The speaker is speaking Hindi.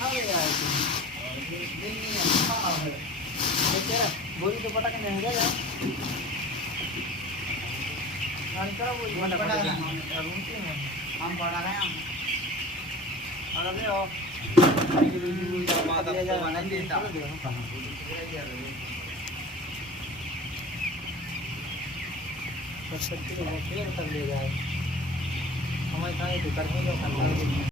अरे यार तेरा बोली तो पता कि नहीं रहेगा अंतर वो पता हम पढ़ा रहे हैं अगर ले आओ माता को बना देता सब ले जाए हमारे कहाँ तो करने का